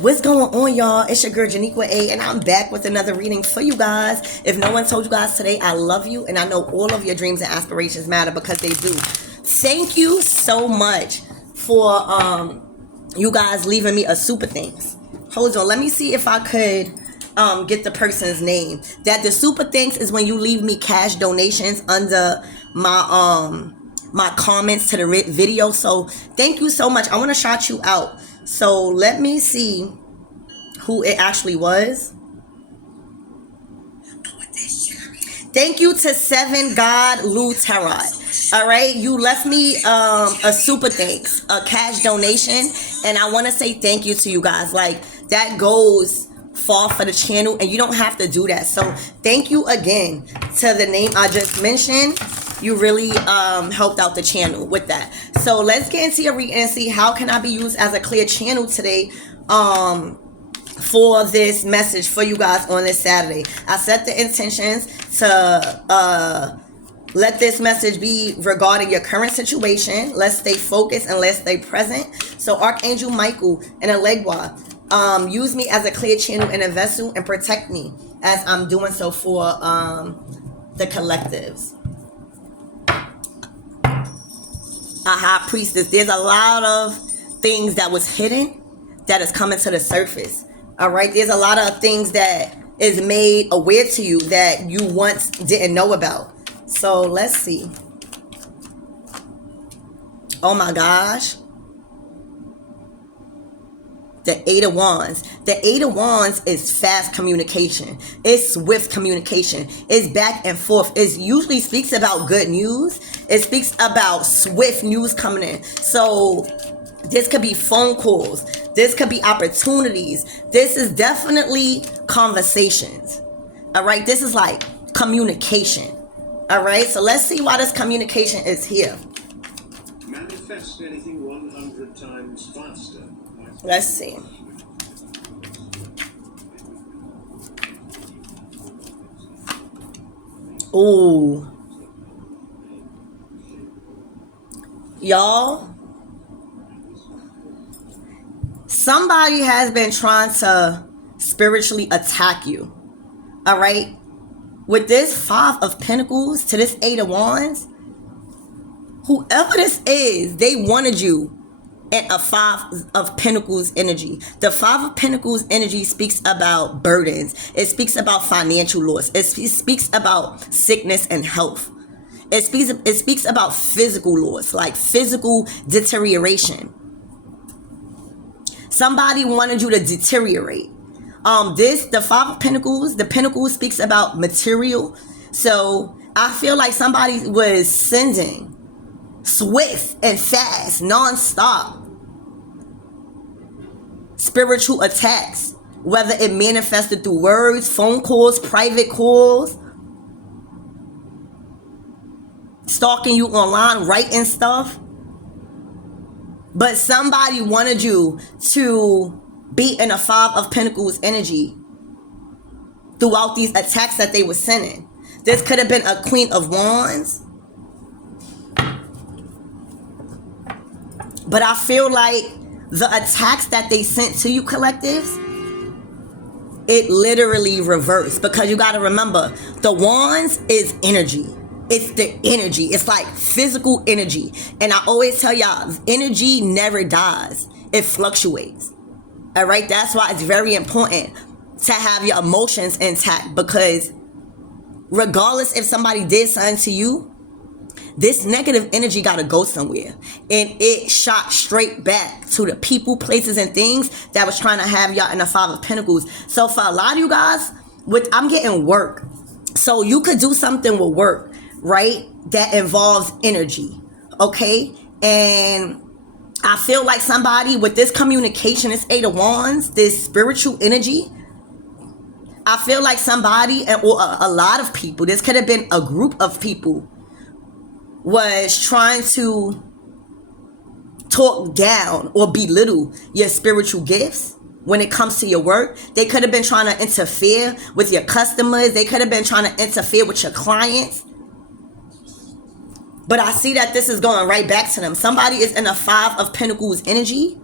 What's going on, y'all? It's your girl Janiqua A, and I'm back with another reading for you guys. If no one told you guys today, I love you, and I know all of your dreams and aspirations matter because they do. Thank you so much for you guys leaving me a super thanks. Hold on, let me see if I could get the person's name. That the super thanks is when you leave me cash donations under my comments to the video. So thank you so much. I want to shout you out. So let me see who it actually was. Thank you to Seven God Lou Tarot. All right, you left me a super thanks, a cash donation, and I want to say thank you to you guys. Like, that goes far for the channel, and you don't have to do that. So thank you again to the name I just mentioned. You really helped out the channel with that. So let's get into your reading and see how can I be used as a clear channel today for this message for you guys on this Saturday. I set the intentions to let this message be regarding your current situation. Let's stay focused and let's stay present. So Archangel Michael and Elegua, use me as a clear channel and a vessel and protect me as I'm doing so for the collectives. A high priestess. There's a lot of things that was hidden that is coming to the surface. All right, there's a lot of things that is made aware to you that you once didn't know about. So let's see. Oh my gosh. The Eight of Wands. The Eight of Wands is fast communication. It's swift communication. It's back and forth. It usually speaks about good news. It speaks about swift news coming in. So this could be phone calls. This could be opportunities. This is definitely conversations. All right. This is like communication. All right. So let's see why this communication is here. Manifest anything 100 times faster. Let's see. Ooh. Y'all, somebody has been trying to spiritually attack you. All right? With this Five of Pentacles to this Eight of Wands, whoever this is, they wanted you and a Five of Pentacles energy. The Five of Pentacles energy speaks about burdens. It speaks about financial loss. It speaks about sickness and health. It speaks about physical loss, like physical deterioration. Somebody wanted you to deteriorate. The Five of Pentacles, the Pentacles speaks about material. So I feel like somebody was sending swift and fast, non-stop spiritual attacks, whether it manifested through words, phone calls, private calls, stalking you online, writing stuff. But somebody wanted you to be in a Five of Pentacles energy throughout these attacks that they were sending. This could have been a Queen of Wands. But I feel like the attacks that they sent to you collectives, it literally reversed. Because you got to remember, the Wands is energy. It's the energy. It's like physical energy. And I always tell y'all, energy never dies. It fluctuates. All right? That's why it's very important to have your emotions intact. Because regardless if somebody did something to you, this negative energy got to go somewhere. And it shot straight back to the people, places, and things that was trying to have y'all in the Five of Pentacles. So for a lot of you guys, I'm getting work. So you could do something with work, right? That involves energy. Okay? And I feel like somebody with this communication, this Eight of Wands, this spiritual energy, I feel like somebody, or a lot of people, this could have been a group of people, was trying to talk down or belittle your spiritual gifts when it comes to your work. They could have been trying to interfere with your customers. They could have been trying to interfere with your clients. But I see that this is going right back to them. Somebody is in a Five of Pentacles energy,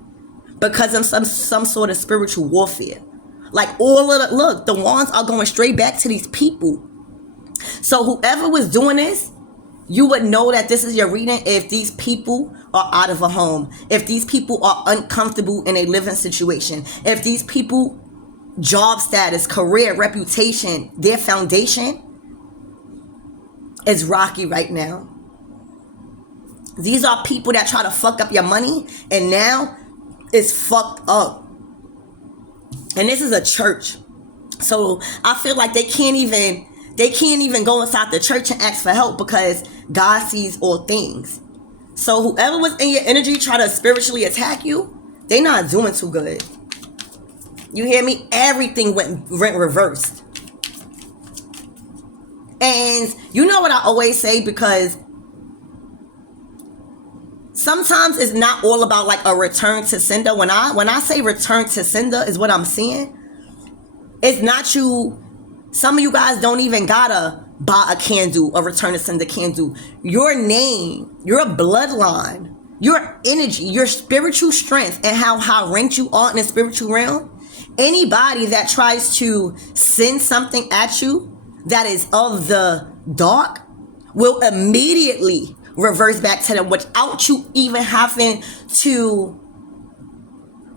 because of some sort of spiritual warfare. Like all of the, look, the wands are going straight back to these people. So whoever was doing this, you would know that this is your reading if these people are out of a home, if these people are uncomfortable in a living situation, if these people, job status, career, reputation, their foundation is rocky right now. These are people that try to fuck up your money and now it's fucked up. And this is a church. So I feel like they can't even go inside the church and ask for help because God sees all things. So whoever was in your energy try to spiritually attack you, they not doing too good. You hear me? Everything went reversed. And you know what I always say, because sometimes it's not all about like a return to sender. When I say return to sender is what I'm saying. It's not you. Some of you guys don't even gotta buy a candle, a return to sender candle. Your name, your bloodline, your energy, your spiritual strength, and how high ranked you are in the spiritual realm. Anybody that tries to send something at you that is of the dark will immediately reverse back to them without you even having to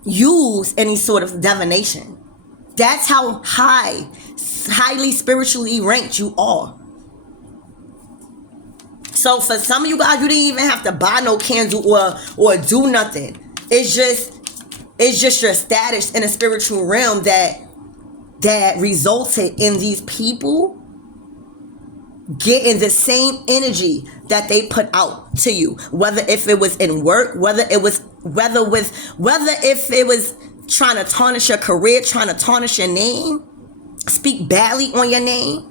use any sort of divination. That's how highly spiritually ranked you are. So for some of you guys, you didn't even have to buy no candle or do nothing. It's just your status in a spiritual realm that resulted in these people getting the same energy that they put out to you, whether if it was in work, whether if it was trying to tarnish your career, trying to tarnish your name, speak badly on your name.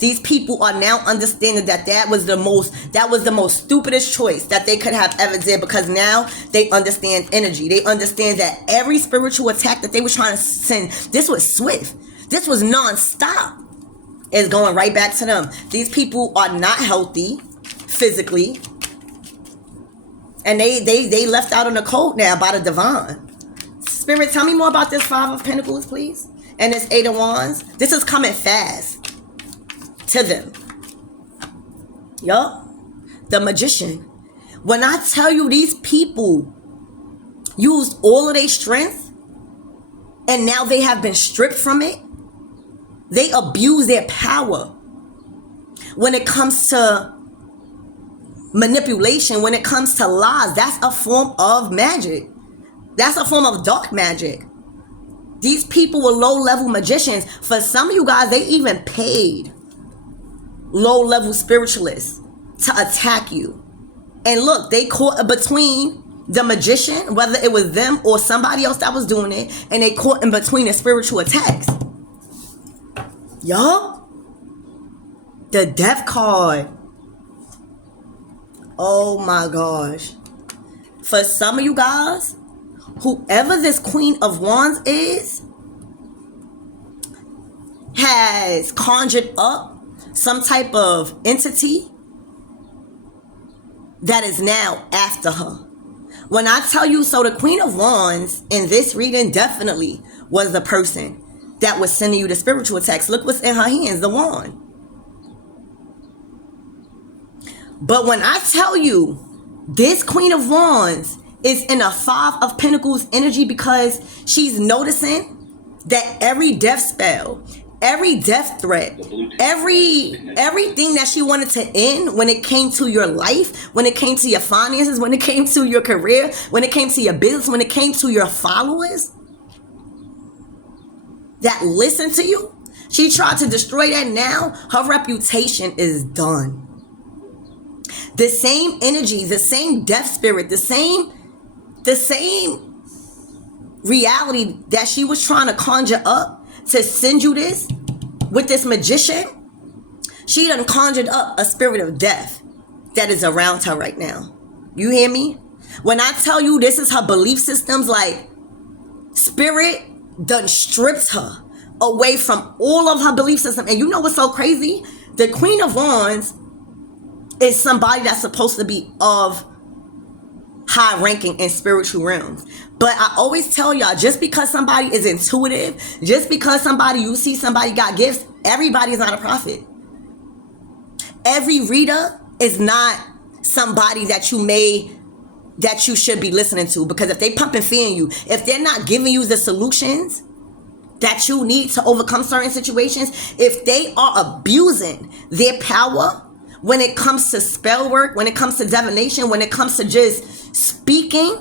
These people are now understanding that was the most stupidest choice that they could have ever did, because now they understand energy. They understand that every spiritual attack that they were trying to send, this was swift. This was non-stop. It's going right back to them. These people are not healthy physically. And they left out on the cold now by the divine. Spirit, tell me more about this Five of Pentacles, please. And this Eight of Wands. This is coming fast to them. Yup. The Magician. When I tell you these people used all of their strength and now they have been stripped from it, they abuse their power when it comes to manipulation, when it comes to lies. That's a form of magic. That's a form of dark magic. These people were low-level magicians. For some of you guys, they even paid low-level spiritualists to attack you. And look, they caught between the magician, whether it was them or somebody else that was doing it, and they caught in between the spiritual attacks. Yup. The Death card. Oh my gosh. For some of you guys, whoever this Queen of Wands is has conjured up some type of entity that is now after her. When I tell you, so the Queen of Wands in this reading definitely was the person that was sending you the spiritual attacks. Look what's in her hands, the wand. But when I tell you, this Queen of Wands is in a Five of Pentacles energy, because she's noticing that every death spell, every death threat, everything that she wanted to end when it came to your life, when it came to your finances, when it came to your career, when it came to your business, when it came to your followers that listen to you, she tried to destroy that. Now her reputation is done. The same energy, the same death spirit, the same reality that she was trying to conjure up to send you this with this magician, she done conjured up a spirit of death that is around her right now. You hear me? When I tell you this is her belief systems, like, spirit done stripped her away from all of her belief system. And you know what's so crazy? The Queen of Wands is somebody that's supposed to be of high ranking in spiritual realms. But I always tell y'all, just because somebody is intuitive, just because you see somebody got gifts, everybody is not a prophet. Every reader is not somebody that you should be listening to, because if they pumping fear in you, if they're not giving you the solutions that you need to overcome certain situations, if they are abusing their power when it comes to spell work, when it comes to divination, when it comes to just speaking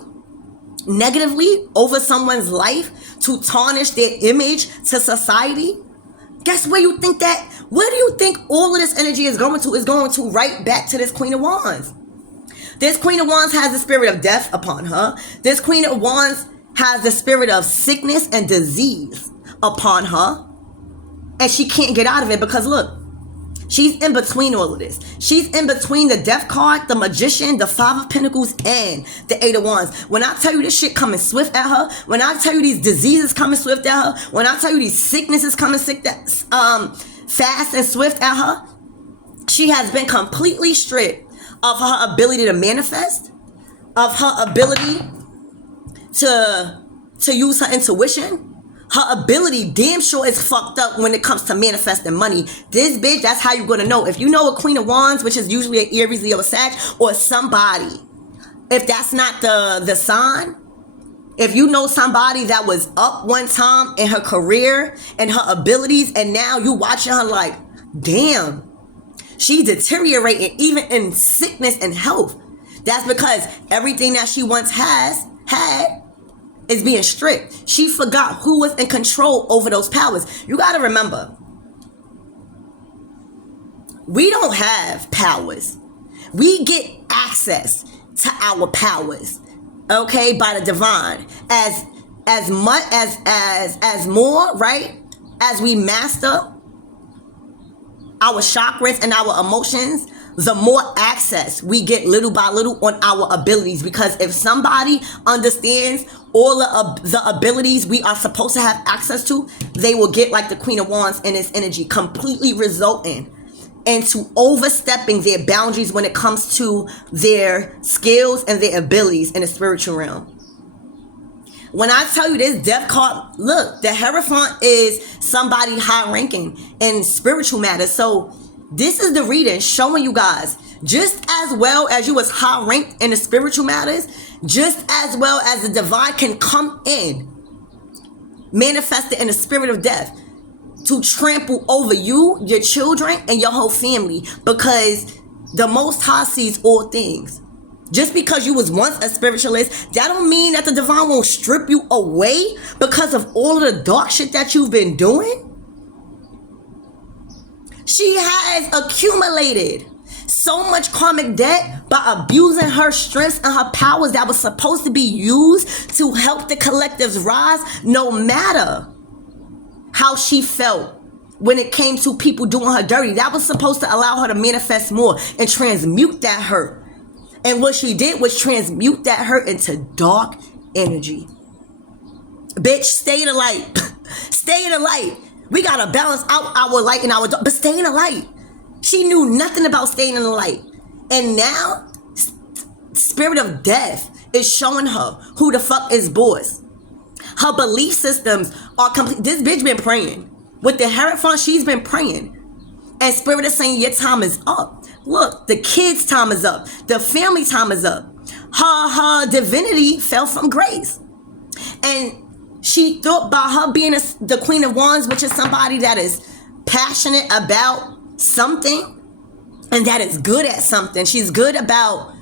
negatively over someone's life to tarnish their image to society, guess where do you think all of this energy is going to? Is going to right back to this Queen of Wands. This Queen of Wands has the spirit of death upon her. This Queen of Wands has the spirit of sickness and disease upon her. And she can't get out of it because look, she's in between all of this. She's in between the Death card, the Magician, the Five of Pentacles, and the Eight of Wands. When I tell you this shit coming swift at her, when I tell you these diseases coming swift at her, when I tell you these sicknesses coming fast and swift at her, she has been completely stripped of her ability to manifest, of her ability to use her intuition. Her ability damn sure is fucked up when it comes to manifesting money. This bitch, that's how you're gonna know. If you know a Queen of Wands, which is usually an Aries, Leo, Sag, or somebody, if that's not the sign, if you know somebody that was up one time in her career and her abilities, and now you watching her like, damn, she deteriorating even in sickness and health. That's because everything that she once had is being stripped. She forgot who was in control over those powers. You got to remember, we don't have powers. We get access to our powers, okay, by the divine. As much as more, right? As we master our chakras and our emotions, the more access we get little by little on our abilities. Because if somebody understands all of the abilities we are supposed to have access to, they will get like the Queen of Wands in its energy, completely resulting into overstepping their boundaries when it comes to their skills and their abilities in the spiritual realm. When I tell you this Death card, look, the Hierophant is somebody high ranking in spiritual matters. So this is the reading showing you guys, just as well as you was high ranked in the spiritual matters, just as well as the divine can come in, manifested in the spirit of death, to trample over you, your children, and your whole family, because the Most High sees all things. Just because you was once a spiritualist, that don't mean that the divine won't strip you away because of all of the dark shit that you've been doing. She has accumulated so much karmic debt by abusing her strengths and her powers that was supposed to be used to help the collectives rise, no matter how she felt when it came to people doing her dirty. That was supposed to allow her to manifest more and transmute that hurt. And what she did was transmute that hurt into dark energy. Bitch, stay in the light. Stay in the light. We gotta balance out our light and our dark, but stay in the light. She knew nothing about staying in the light. And now, spirit of death is showing her who the fuck is boss. Her belief systems are complete. This bitch been praying. With the Hierophant, she's been praying. And spirit is saying your time is up. Look, the kids' time is up. The family time is up. Her divinity fell from grace. And she thought by her being the Queen of Wands, which is somebody that is passionate about something and that is good at something. She's good about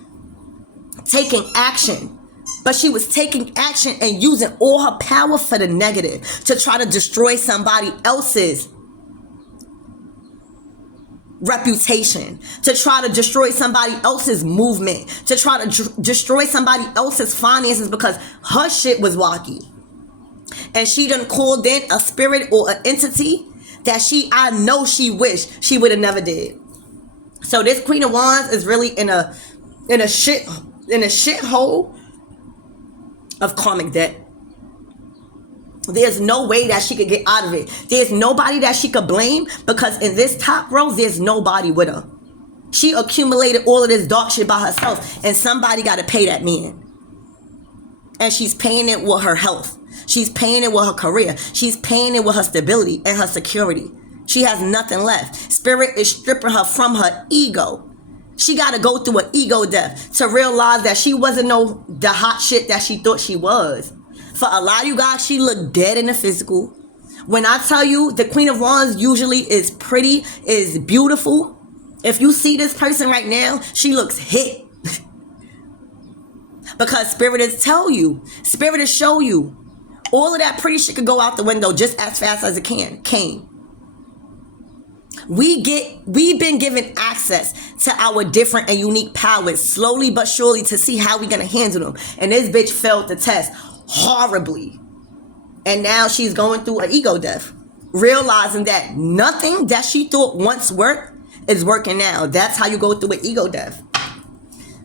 taking action. But she was taking action and using all her power for the negative to try to destroy somebody else's reputation, to try to destroy somebody else's movement, to try to destroy somebody else's finances because her shit was wacky. And she done called in a spirit or an entity that I know she wished she would have never did. So this Queen of Wands is really in a shithole of karmic debt. There's no way that she could get out of it. There's nobody that she could blame, because in this top row, there's nobody with her. She accumulated all of this dark shit by herself, and somebody got to pay that man. And she's paying it with her health. She's paying it with her career. She's paying it with her stability and her security. She has nothing left. Spirit is stripping her from her ego. She got to go through an ego death to realize that she wasn't the hot shit that she thought she was. For a lot of you guys, she looked dead in the physical. When I tell you the Queen of Wands usually is pretty, is beautiful. If you see this person right now, she looks hit. Because Spirit is tell you, Spirit is show you, all of that pretty shit could go out the window just as fast as it came. We've been given access to our different and unique powers slowly but surely to see how we're gonna handle them. And this bitch failed the test horribly. And now she's going through an ego death, realizing that nothing that she thought once worked is working now. That's how you go through an ego death.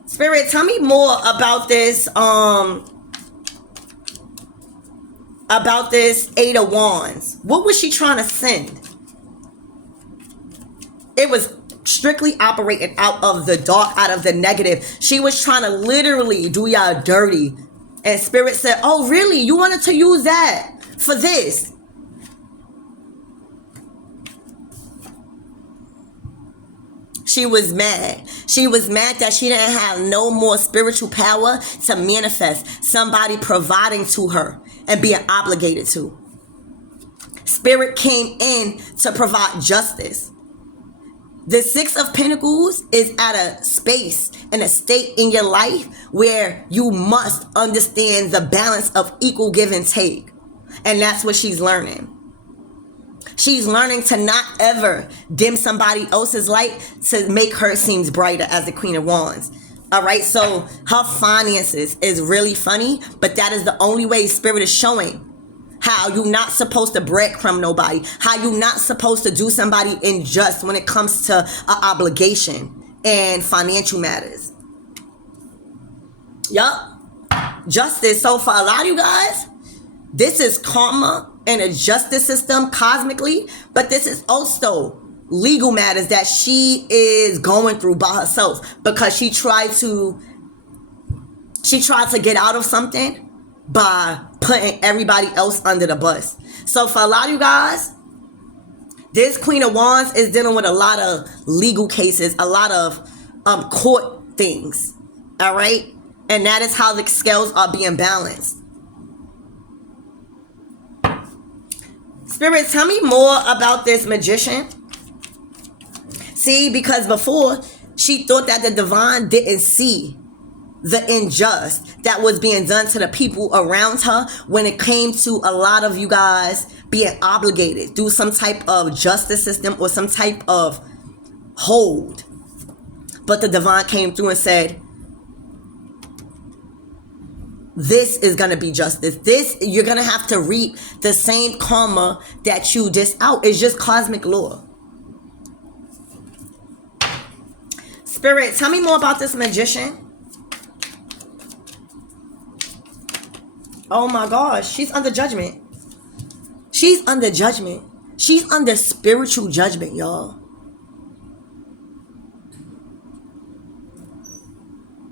Spirit, tell me more about this Eight of Wands. What was she trying to send? It was strictly operating out of the dark, out of the negative. She was trying to literally do y'all dirty. And Spirit said, oh, really? You wanted to use that for this? She was mad. She was mad that she didn't have no more spiritual power to manifest somebody providing to her and being obligated to. Spirit came in to provide justice. The Six of Pentacles is at a space and a state in your life where you must understand the balance of equal give and take. And that's what she's learning. She's learning to not ever dim somebody else's light to make her seem brighter as the Queen of Wands. All right, so her finances is really funny, but that is the only way Spirit is showing how you're not supposed to breadcrumb nobody, how you're not supposed to do somebody unjust when it comes to an obligation and financial matters. Yup, justice. So for a lot of you guys, this is karma and a justice system cosmically, but this is also legal matters that she is going through by herself because she tried to get out of something by putting everybody else under the bus. So for a lot of you guys, this Queen of Wands is dealing with a lot of legal cases, a lot of court things, all right? And that is how the scales are being balanced. Spirit, tell me more about this Magician. See, because before, she thought that the divine didn't see the unjust that was being done to the people around her when it came to a lot of you guys being obligated through some type of justice system or some type of hold. But the divine came through and said, this is going to be justice. This, you're going to have to reap the same karma that you dish out. It's just cosmic law. Spirit, tell me more about this Magician. Oh my gosh, she's under judgment. She's under judgment. She's under spiritual judgment, y'all.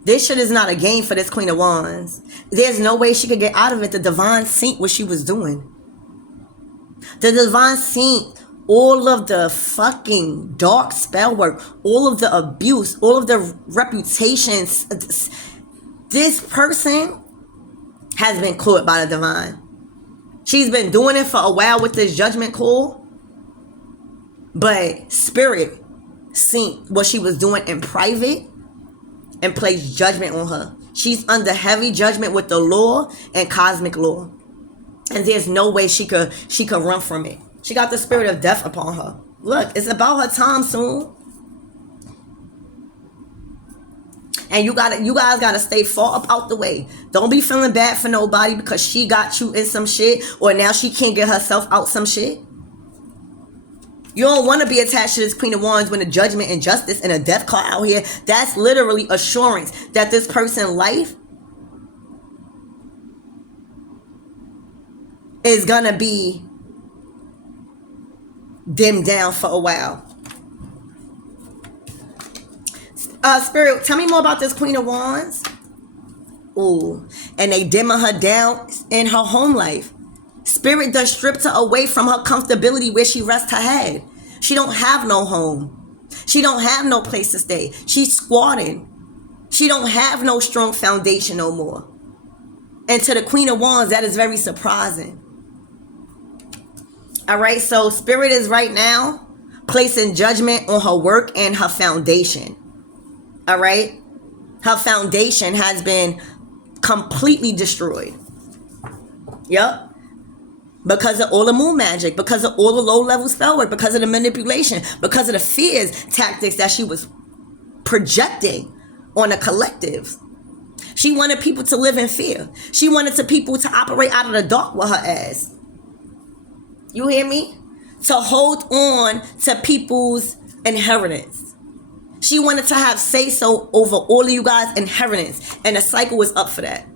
This shit is not a game for this Queen of Wands. There's no way she could get out of it. The divine seen what she was doing. The divine seen all of the fucking dark spell work, all of the abuse, all of the reputations. This person has been caught by the divine. She's been doing it for a while with this judgment call. But Spirit seen what she was doing in private and placed judgment on her. She's under heavy judgment with the law and cosmic law. And there's no way she could run from it. She got the spirit of death upon her. Look, it's about her time soon. And you guys gotta stay far up out the way. Don't be feeling bad for nobody because she got you in some shit or now she can't get herself out some shit. You don't want to be attached to this Queen of Wands when the judgment and justice and a death card out here. That's literally assurance that this person's life is gonna be dimmed down for a while. Spirit, tell me more about this Queen of Wands. Ooh. And they dimming her down in her home life. Spirit done stripped her away from her comfortability where she rests her head. She don't have no home. She don't have no place to stay. She's squatting. She don't have no strong foundation no more. And to the Queen of Wands, that is very surprising. All right, so Spirit is right now placing judgment on her work and her foundation. All right? Her foundation has been completely destroyed. Yep. Because of all the moon magic, because of all the low-level spell work, because of the manipulation, because of the fears tactics that she was projecting on the collectives. She wanted people to live in fear. She wanted people to operate out of the dark with her ass. You hear me? To hold on to people's inheritance. She wanted to have say-so over all of you guys' inheritance. And the cycle is up for that.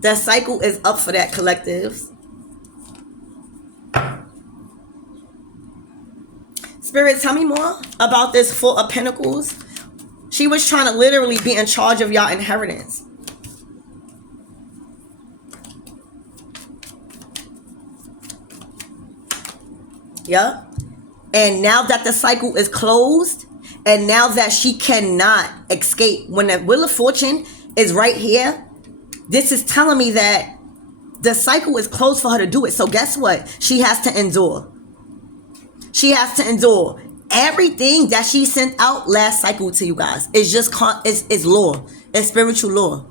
The cycle is up for that, collectives. Spirit, tell me more about this Four of Pentacles. She was trying to literally be in charge of y'all inheritance. Yeah. And now that the cycle is closed, and now that she cannot escape, when the Wheel of Fortune is right here, this is telling me that the cycle is closed for her to do it. So guess what? She has to endure. She has to endure. Everything that she sent out last cycle to you guys is just is law. It's spiritual law.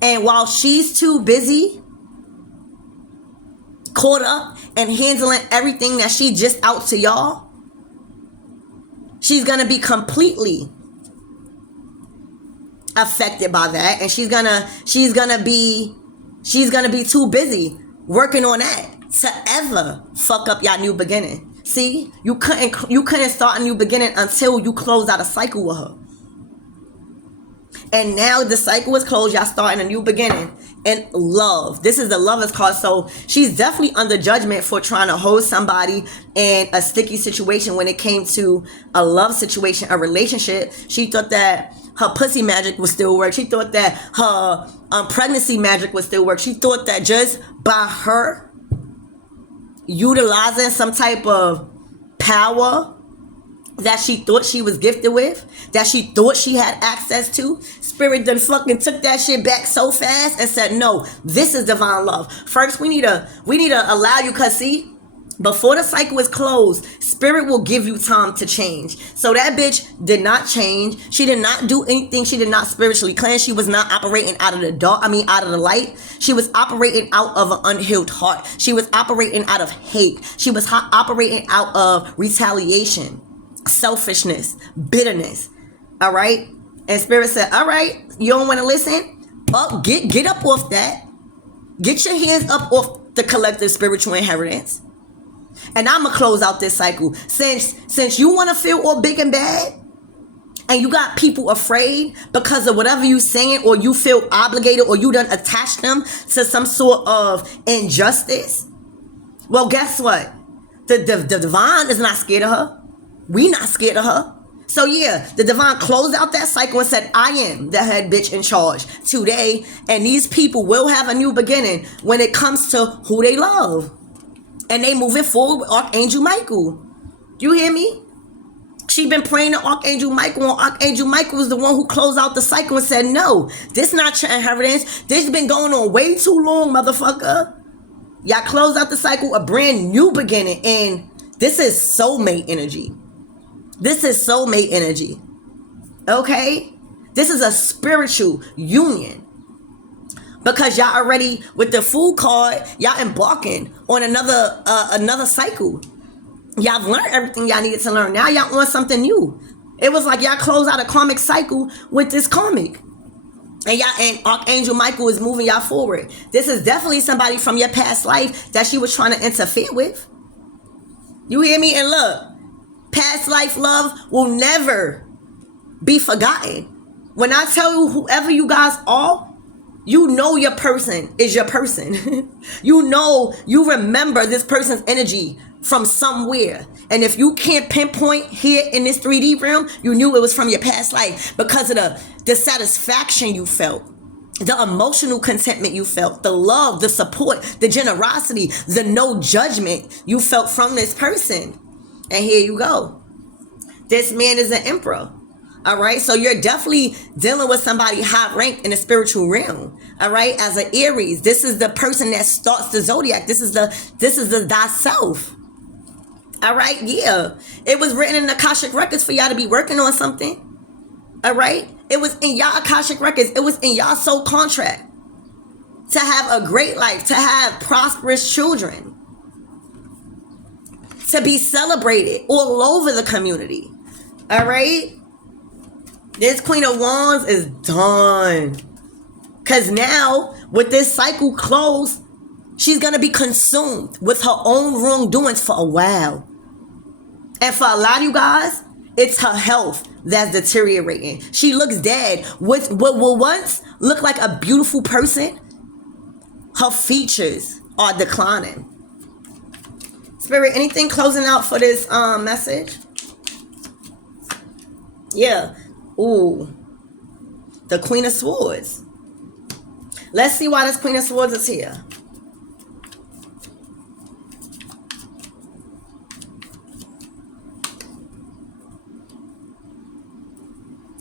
And while she's too busy, caught up and handling everything that she just out to y'all, she's gonna be completely affected by that, and she's gonna be too busy working on that to ever fuck up y'all new beginning. See, you couldn't start a new beginning until you close out a cycle with her. And now the cycle is closed. Y'all starting a new beginning. And love. This is the Lovers card. So she's definitely under judgment for trying to hold somebody in a sticky situation when it came to a love situation, a relationship. She thought that her pussy magic would still work. She thought that her pregnancy magic would still work. She thought that just by her utilizing some type of power that she thought she was gifted with, that she thought she had access to, Spirit done fucking took that shit back so fast and said, no, this is divine love. First, we need to allow you, cause see, before the cycle is closed, Spirit will give you time to change. So that bitch did not change. She did not do anything. She did not spiritually cleanse. She was not operating out of the dark. Out of the light. She was operating out of an unhealed heart. She was operating out of hate. She was operating out of retaliation, selfishness, bitterness. All right. And Spirit said, all right, you don't want to listen? Oh, get up off that. Get your hands up off the collective spiritual inheritance. And I'm going to close out this cycle. Since you want to feel all big and bad, and you got people afraid because of whatever you saying, or you feel obligated, or you done attach them to some sort of injustice, well, guess what? The divine is not scared of her. We not scared of her. So yeah, the divine closed out that cycle and said, I am the head bitch in charge today. And these people will have a new beginning when it comes to who they love. And they moving forward with Archangel Michael. You hear me? She been praying to Archangel Michael, and Archangel Michael was the one who closed out the cycle and said, no, this not your inheritance. This been going on way too long, motherfucker. Y'all closed out the cycle, a brand new beginning. And this is soulmate energy. This is soulmate energy. Okay? This is a spiritual union. Because y'all already, with the Fool card, y'all embarking on another cycle. Y'all have learned everything y'all needed to learn. Now y'all on something new. It was like y'all closed out a karmic cycle with this karmic. And Archangel Michael is moving y'all forward. This is definitely somebody from your past life that she was trying to interfere with. You hear me? And look, past life love will never be forgotten. When I tell you, whoever you guys are, You know your person is your person. You remember this person's energy from somewhere. And if you can't pinpoint here in this 3D realm, you knew it was from your past life because of the satisfaction you felt, the emotional contentment you felt, the love, the support, the generosity, the no judgment you felt from this person. And here you go. This man is an emperor. All right, so you're definitely dealing with somebody high ranked in the spiritual realm. All right, as an Aries, this is the person that starts the zodiac. This is the thyself. All right, yeah, it was written in the Akashic records for y'all to be working on something. All right, it was in y'all Akashic records. It was in y'all soul contract to have a great life, to have prosperous children, to be celebrated all over the community. All right. This Queen of Wands is done. Because now, with this cycle closed, she's going to be consumed with her own wrongdoings for a while. And for a lot of you guys, it's her health that's deteriorating. She looks dead. With what will once look like a beautiful person, her features are declining. Spirit, anything closing out for this message? Yeah. Ooh, the Queen of Swords. Let's see why this Queen of Swords is here.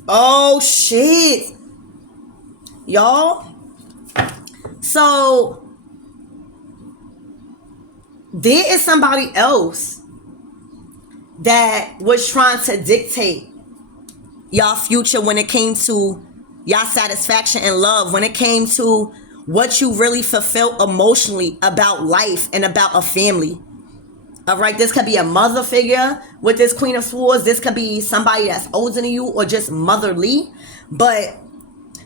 Oh, shit. Y'all. So, there is somebody else that was trying to dictate y'all future when it came to y'all satisfaction and love, when it came to what you really fulfilled emotionally about life and about a family. All right, this could be a mother figure with this Queen of Swords. This could be somebody that's older than you or just motherly. But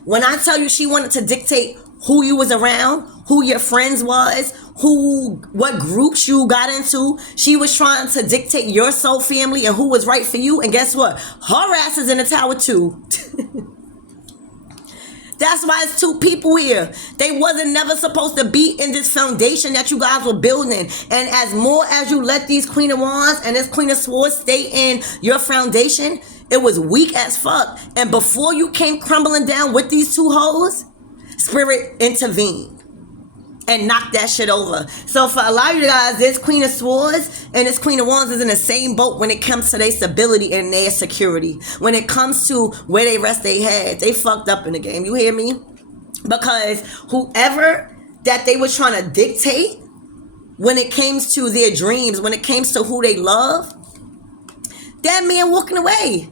when I tell you she wanted to dictate who you was around, who your friends was, what groups you got into, she was trying to dictate your soul family and who was right for you. And guess what? Her ass is in the tower too. That's why it's two people here. They wasn't never supposed to be in this foundation that you guys were building. And as more as you let these Queen of Wands and this Queen of Swords stay in your foundation, it was weak as fuck. And before you came crumbling down with these two hoes, Spirit intervened and knocked that shit over. So for a lot of you guys, this Queen of Swords and this Queen of Wands is in the same boat when it comes to their stability and their security. When it comes to where they rest their heads, they fucked up in the game. You hear me? Because whoever that they were trying to dictate when it came to their dreams, when it came to who they love, that man walking away.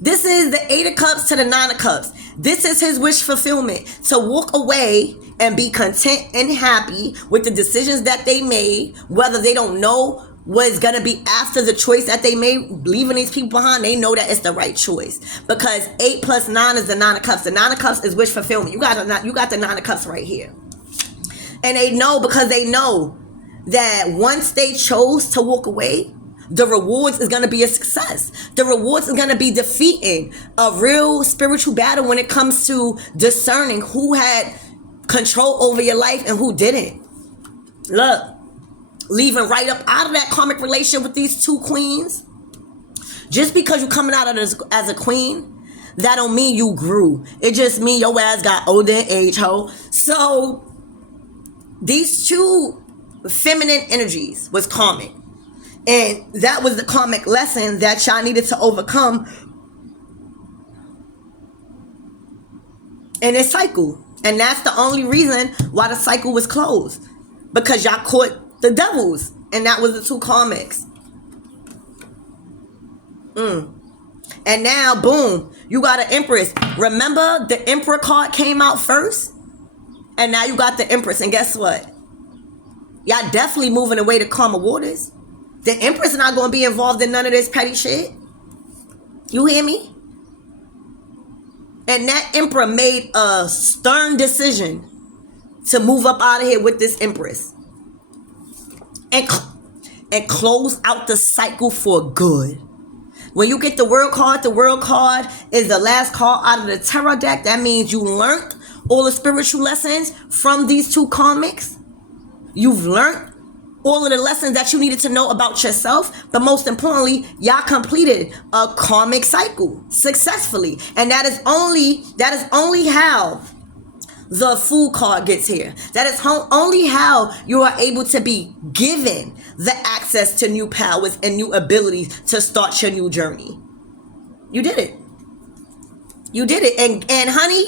This is the 8 of Cups to the 9 of Cups. This is his wish fulfillment, to walk away and be content and happy with the decisions that they made, whether they don't know what's going to be after the choice that they made, leaving these people behind. They know that it's the right choice, because 8 plus 9 is the 9 of Cups. The 9 of Cups is wish fulfillment. You got the 9 of Cups right here. And they know, because they know that once they chose to walk away, the rewards is going to be a success. The rewards is going to be defeating a real spiritual battle when it comes to discerning who had control over your life and who didn't. Look, leaving right up out of that karmic relationship with these two queens. Just because you're coming out of this as a queen, that don't mean you grew. It just mean your ass got older in age, ho. So these two feminine energies was karmic. And that was the karmic lesson that y'all needed to overcome in this cycle. And that's the only reason why the cycle was closed. Because y'all caught the devils. And that was the two karmics. And now, boom, you got an Empress. Remember, the Emperor card came out first? And now you got the Empress. And guess what? Y'all definitely moving away to calmer waters. The Empress not going to be involved in none of this petty shit. You hear me? And that Emperor made a stern decision to move up out of here with this Empress. And close out the cycle for good. When you get the World card is the last card out of the tarot deck. That means you learned all the spiritual lessons from these two karmics. You've learned all of the lessons that you needed to know about yourself, but most importantly, y'all completed a karmic cycle successfully. And that is only how the Fool card gets here. That is only how you are able to be given the access to new powers and new abilities to start your new journey. You did it. You did it. And honey,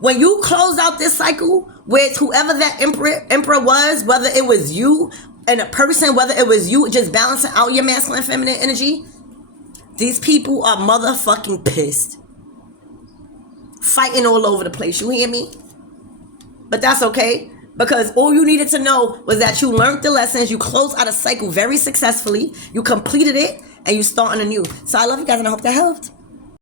when you close out this cycle with whoever that emperor was, whether it was you and a person, whether it was you just balancing out your masculine and feminine energy, these people are motherfucking pissed. Fighting all over the place. You hear me? But that's okay, because all you needed to know was that you learned the lessons, you closed out a cycle very successfully, you completed it, and you starting anew. So I love you guys, and I hope that helped.